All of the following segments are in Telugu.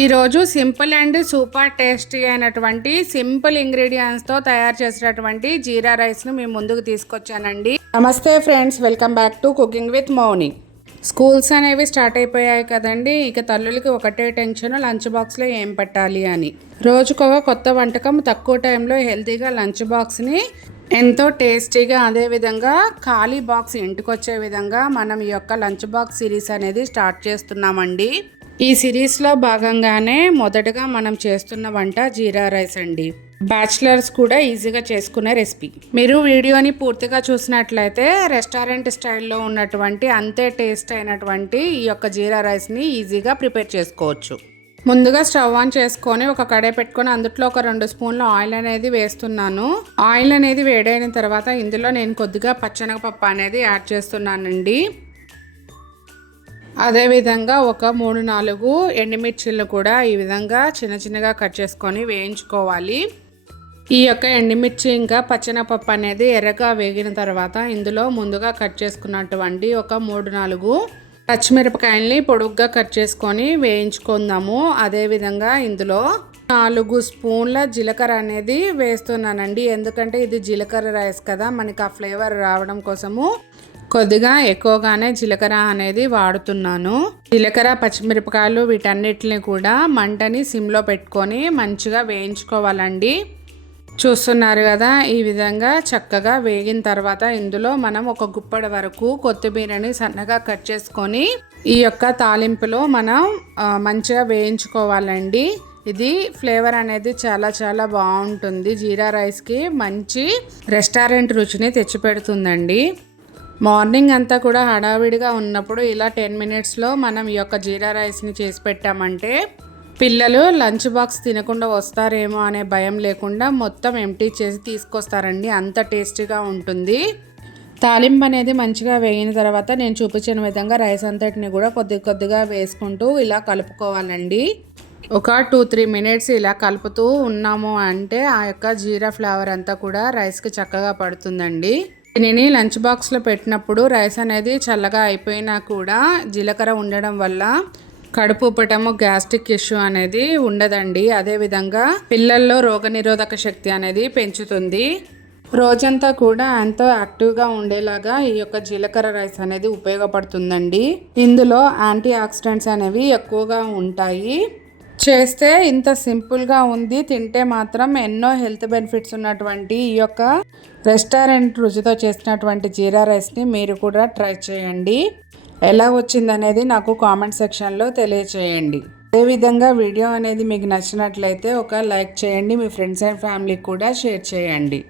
ఈరోజు సింపుల్ అండ్ సూపర్ టేస్టీ అయినటువంటి సింపుల్ ఇంగ్రీడియంట్స్తో తయారు చేసినటువంటి జీరా రైస్ను మేము ముందుకు తీసుకొచ్చానండి. నమస్తే friends, welcome back to cooking with Mouni. Schools అనేవి స్టార్ట్ అయిపోయాయి కదండి. ఇక తల్లులకి ఒకటే టెన్షన్, లంచ్ బాక్స్లో ఏం పెట్టాలి అని. రోజుకొక కొత్త వంటకం, తక్కువ టైంలో హెల్తీగా లంచ్ బాక్స్ని ఎంతో టేస్టీగా, అదేవిధంగా ఖాళీ బాక్స్ ఇంటికి వచ్చే విధంగా మనం ఈ యొక్క లంచ్ బాక్స్ సిరీస్ అనేది స్టార్ట్ చేస్తున్నామండి. ఈ సిరీస్లో భాగంగానే మొదటగా మనం చేస్తున్న వంట జీరా రైస్ అండి. బ్యాచిలర్స్ కూడా ఈజీగా చేసుకునే రెసిపీ. మీరు వీడియోని పూర్తిగా చూసినట్లయితే రెస్టారెంట్ స్టైల్లో ఉన్నటువంటి అంతే టేస్ట్ అయినటువంటి ఈ యొక్క జీరా రైస్ని ఈజీగా ప్రిపేర్ చేసుకోవచ్చు. ముందుగా స్టవ్ ఆన్ చేసుకొని ఒక కడాయి పెట్టుకొని అందులో ఒక 2 స్పూన్ల ఆయిల్ అనేది వేస్తున్నాను. ఆయిల్ అనేది వేడైన తర్వాత ఇందులో నేను కొద్దిగా పచ్చెనగపప్పు అనేది యాడ్ చేస్తున్నానండి. అదేవిధంగా ఒక 3-4 ఎండుమిర్చిలను కూడా ఈ విధంగా చిన్నగా కట్ చేసుకొని వేయించుకోవాలి. ఈ యొక్క ఎండుమిర్చి ఇంకా పచ్చెనగపప్పు అనేది ఎర్రగా వేగిన తర్వాత ఇందులో ముందుగా కట్ చేసుకున్నటువంటి ఒక 3-4 పచ్చిమిరపకాయల్ని పొడుగ్గా కట్ చేసుకొని వేయించుకుందాము. అదేవిధంగా ఇందులో 4 స్పూన్ల జీలకర్ర అనేది వేస్తున్నానండి. ఎందుకంటే ఇది జీలకర్ర రైస్ కదా, మనకి ఆ ఫ్లేవర్ రావడం కోసము కొద్దిగా ఎక్కువగానే జీలకర్ర అనేది వాడుతున్నాను. జీలకర్ర, పచ్చిమిరపకాయలు వీటన్నిటిని కూడా మంటని సిమ్లో పెట్టుకొని మంచిగా వేయించుకోవాలండి. చూస్తున్నారు కదా, ఈ విధంగా చక్కగా వేగిన తర్వాత ఇందులో మనం ఒక గుప్పెడు వరకు కొత్తిమీరని సన్నగా కట్ చేసుకొని ఈ యొక్క తాలింపులో మనం మంచిగా వేయించుకోవాలండి. ఇది ఫ్లేవర్ అనేది చాలా బాగుంటుంది. జీరా రైస్కి మంచి రెస్టారెంట్ రుచిని తెచ్చిపెడుతుందండి. మార్నింగ్ అంతా కూడా హడావిడిగా ఉన్నప్పుడు ఇలా 10 మినిట్స్లో మనం ఈ యొక్క జీరా రైస్ని చేసి పెట్టామంటే పిల్లలు లంచ్ బాక్స్ తినకుండా వస్తారేమో అనే భయం లేకుండా మొత్తం ఎంప్టీ చేసి తీసుకొస్తారండి. అంత టేస్టీగా ఉంటుంది. తాలింపు అనేది మంచిగా వేగిన తర్వాత నేను చూపించిన విధంగా రైస్ అంతటిని కూడా కొద్దిగా వేసుకుంటూ ఇలా కలుపుకోవాలండి. ఒక 2-3 మినిట్స్ ఇలా కలుపుతూ ఉన్నాము అంటే ఆ యొక్క జీరా ఫ్లేవర్ అంతా కూడా రైస్కి చక్కగా పడుతుందండి. దీనిని లంచ్ బాక్స్లో పెట్టినప్పుడు రైస్ అనేది చల్లగా అయిపోయినా కూడా జీలకర్ర ఉండడం వల్ల కడుపు ఉబ్బటము, గ్యాస్ట్రిక్ ఇష్యూ అనేది ఉండదండి. అదేవిధంగా పిల్లల్లో రోగనిరోధక శక్తి అనేది పెంచుతుంది. రోజంతా కూడా ఎంతో యాక్టివ్గా ఉండేలాగా ఈ యొక్క జీలకర్ర రైస్ అనేది ఉపయోగపడుతుందండి. ఇందులో యాంటీ ఆక్సిడెంట్స్ అనేవి ఎక్కువగా ఉంటాయి. చేస్తే ఇంత సింపుల్గా ఉంది, తింటే మాత్రం ఎన్నో హెల్త్ బెనిఫిట్స్ ఉన్నటువంటి ఈ యొక్క రెస్టారెంట్ రుచితో చేసినటువంటి జీరా రైస్ని మీరు కూడా ట్రై చేయండి. ఎలా వచ్చిందనేది నాకు కామెంట్ సెక్షన్లో తెలియచేయండి. అదేవిధంగా వీడియో అనేది మీకు నచ్చినట్లయితే ఒక లైక్ చేయండి. మీ ఫ్రెండ్స్ అండ్ ఫ్యామిలీకి కూడా షేర్ చేయండి.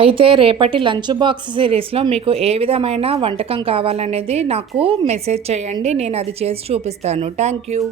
అయితే రేపటి లంచ్ బాక్స్ సిరీస్లో మీకు ఏ విధమైన వంటకం కావాలనేది నాకు మెసేజ్ చేయండి. నేను అది చేసి చూపిస్తాను. Thank you.